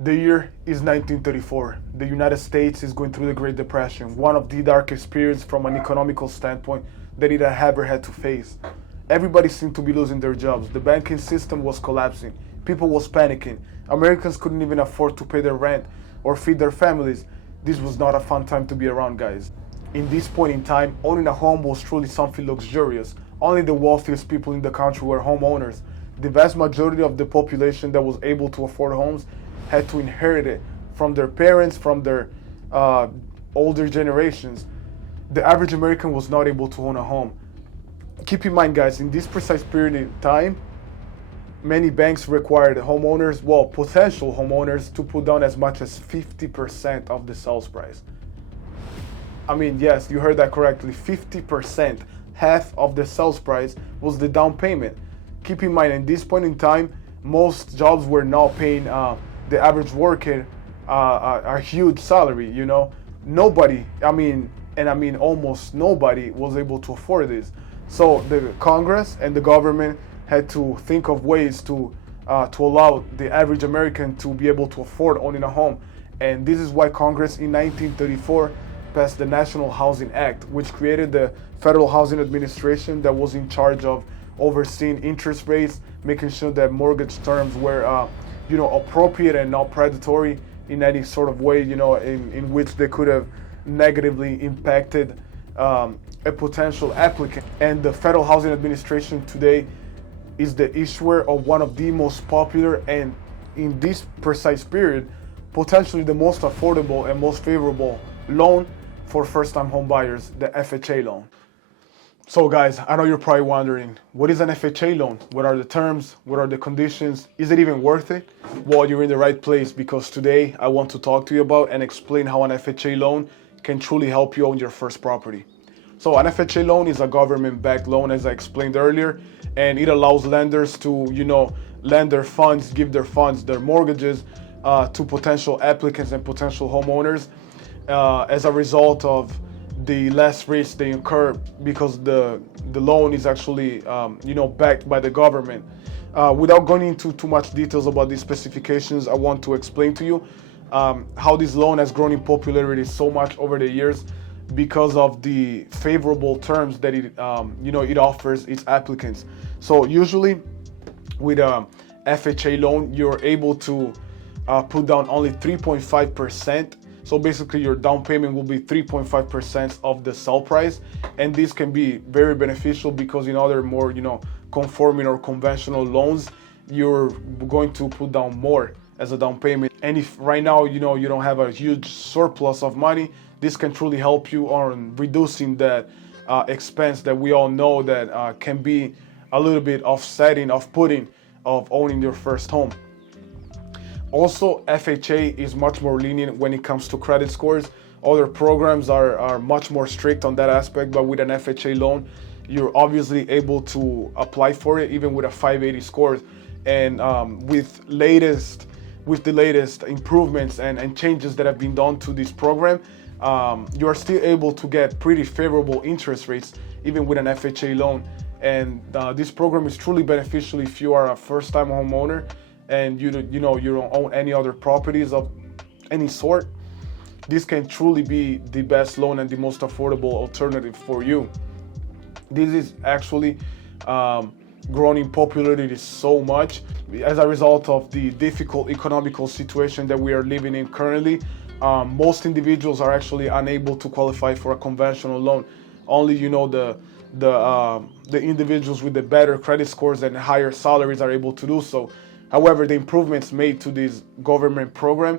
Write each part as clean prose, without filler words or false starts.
The year is 1934. The United States is going through the Great Depression, one of the darkest periods from an economical standpoint that it had ever had to face. Everybody seemed to be losing their jobs. The banking system was collapsing. People was panicking. Americans couldn't even afford to pay their rent or feed their families. This was not a fun time to be around, guys. In this point in time, owning a home was truly something luxurious. Only the wealthiest people in the country were homeowners. The vast majority of the population that was able to afford homes had to inherit it from their parents, from their older generations. The average American was not able to own a home. Keep in mind, guys, in this precise period of time, many banks required homeowners, well, potential homeowners, to put down as much as 50% of the sales price. I mean, yes, you heard that correctly, 50%, half of the sales price was the down payment. Keep in mind, at this point in time, most jobs were not paying the average worker a huge salary, you know. Nobody, almost nobody was able to afford this. So the Congress and the government had to think of ways to allow the average American to be able to afford owning a home. And this is why Congress in 1934 passed the National Housing Act, which created the Federal Housing Administration that was in charge of overseeing interest rates, making sure that mortgage terms were appropriate and not predatory in any sort of way, in which they could have negatively impacted a potential applicant. And the Federal Housing Administration today is the issuer of one of the most popular, and in this precise period, potentially the most affordable and most favorable loan for first-time home buyers, the FHA loan. So guys, I know you're probably wondering, what is an FHA loan? What are the terms? What are the conditions? Is it even worth it? Well, you're in the right place, because today I want to talk to you about and explain how an FHA loan can truly help you own your first property. So an FHA loan is a government-backed loan, as I explained earlier, and it allows lenders to, lend their funds, give their funds, their mortgages to potential applicants and potential homeowners as a result of the less risk they incur, because the loan is actually backed by the government. Without going into too much details about these specifications, I want to explain to you how this loan has grown in popularity so much over the years because of the favorable terms that it offers its applicants. So usually with a FHA loan, you're able to put down only 3.5%. So basically your down payment will be 3.5% of the sale price. And this can be very beneficial because in other more, conforming or conventional loans, you're going to put down more as a down payment. And if right now, you don't have a huge surplus of money, this can truly help you on reducing that expense that we all know that can be a little bit offsetting, off-putting of owning your first home. Also, FHA is much more lenient when it comes to credit scores. Other programs are much more strict on that aspect, but with an FHA loan, you're obviously able to apply for it even with a 580 score. And with the latest improvements and changes that have been done to this program, you are still able to get pretty favorable interest rates even with an FHA loan. And this program is truly beneficial if you are a first-time homeowner and you don't own any other properties of any sort. This can truly be the best loan and the most affordable alternative for you. This is actually grown in popularity so much as a result of the difficult economical situation that we are living in currently. Most individuals are actually unable to qualify for a conventional loan. Only the individuals with the better credit scores and higher salaries are able to do so. However, the improvements made to this government program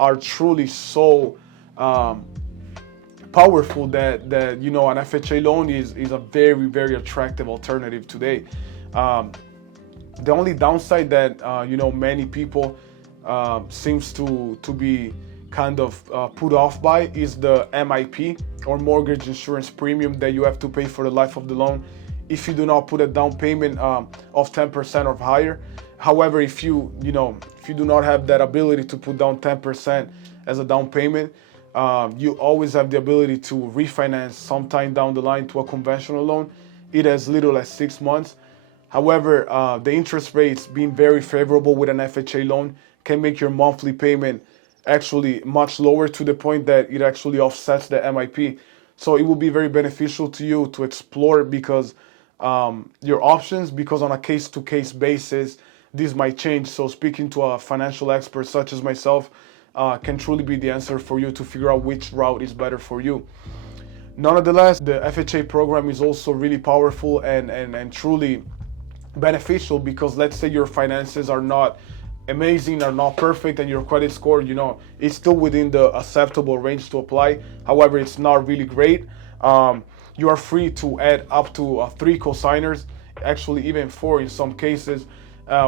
are truly so powerful that an FHA loan is a very, very attractive alternative today. The only downside that many people seems to be kind of put off by is the MIP, or mortgage insurance premium, that you have to pay for the life of the loan if you do not put a down payment of 10% or higher. However, if you do not have that ability to put down 10% as a down payment, you always have the ability to refinance sometime down the line to a conventional loan, it as little as 6 months. However, the interest rates being very favorable with an FHA loan can make your monthly payment actually much lower, to the point that it actually offsets the MIP. So it will be very beneficial to you to explore, because your options, because on a case-to-case basis, this might change. So speaking to a financial expert such as myself can truly be the answer for you to figure out which route is better for you. Nonetheless, the FHA program is also really powerful and truly beneficial, because let's say your finances are not amazing, are not perfect, and your credit score, it's still within the acceptable range to apply. However, it's not really great. You are free to add up to 3 co-signers, actually even 4 in some cases,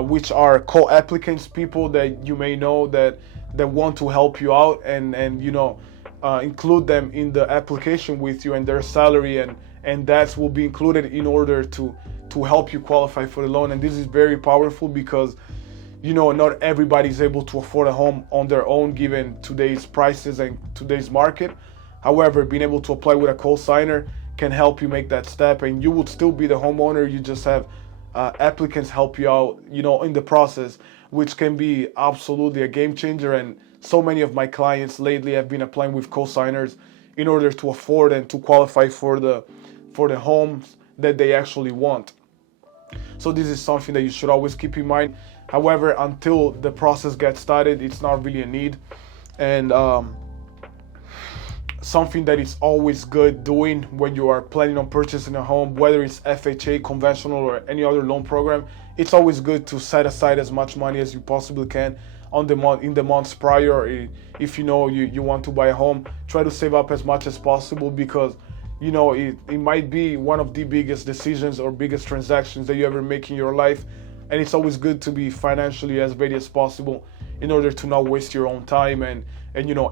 which are co-applicants, people that you may know that want to help you out, and include them in the application with you, and their salary and that will be included in order to help you qualify for the loan. And this is very powerful, because not everybody is able to afford a home on their own given today's prices and today's market. However, being able to apply with a co-signer can help you make that step, and you would still be the homeowner. You just have applicants help you out, in the process, which can be absolutely a game changer. And so many of my clients lately have been applying with co-signers in order to afford and to qualify for the homes that they actually want. So this is something that you should always keep in mind. However, until the process gets started, it's not really a need. And something that is always good doing when you are planning on purchasing a home, whether it's FHA, conventional, or any other loan program, it's always good to set aside as much money as you possibly can in the months prior. If you want to buy a home, try to save up as much as possible, because it might be one of the biggest decisions or biggest transactions that you ever make in your life, and it's always good to be financially as ready as possible in order to not waste your own time and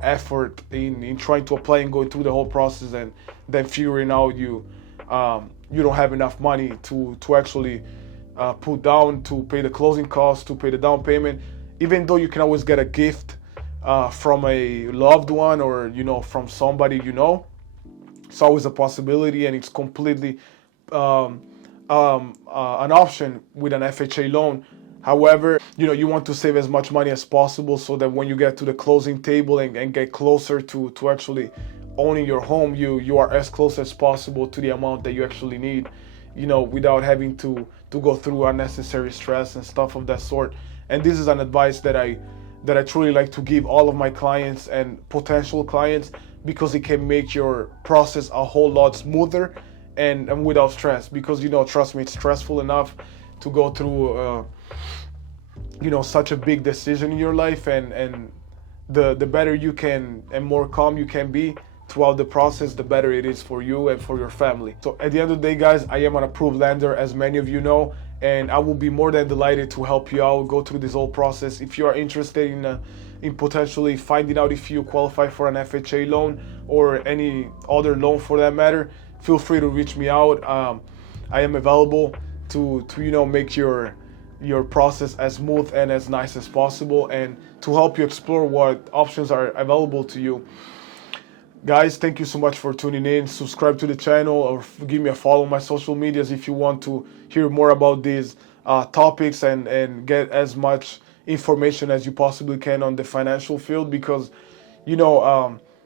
effort in trying to apply and going through the whole process, and then figuring out you don't have enough money to actually put down to pay the closing costs, to pay the down payment. Even though you can always get a gift from a loved one, or from somebody, it's always a possibility, and it's completely an option with an FHA loan. However, you want to save as much money as possible, so that when you get to the closing table and get closer to actually owning your home, you are as close as possible to the amount that you actually need, without having to go through unnecessary stress and stuff of that sort. And this is an advice that I truly like to give all of my clients and potential clients, because it can make your process a whole lot smoother and without stress. Because trust me, it's stressful enough to go through such a big decision in your life, and the better you can and more calm you can be throughout the process, the better it is for you and for your family. So at the end of the day, guys, I am an approved lender, as many of you know, and I will be more than delighted to help you out go through this whole process. If you are interested in potentially finding out if you qualify for an FHA loan or any other loan for that matter, feel free to reach me out. I am available to make your process as smooth and as nice as possible, and to help you explore what options are available to you. Guys, thank you so much for tuning in. Subscribe to the channel, or give me a follow on my social medias if you want to hear more about these topics and get as much information as you possibly can on the financial field, because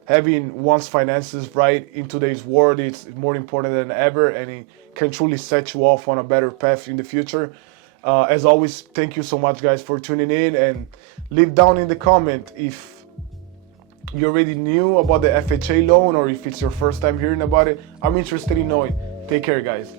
having one's finances right in today's world, it's more important than ever, and it can truly set you off on a better path in the future. As always, thank you so much, guys, for tuning in, and leave down in the comment if you already knew about the FHA loan, or if it's your first time hearing about it. I'm interested in knowing. Take care, guys.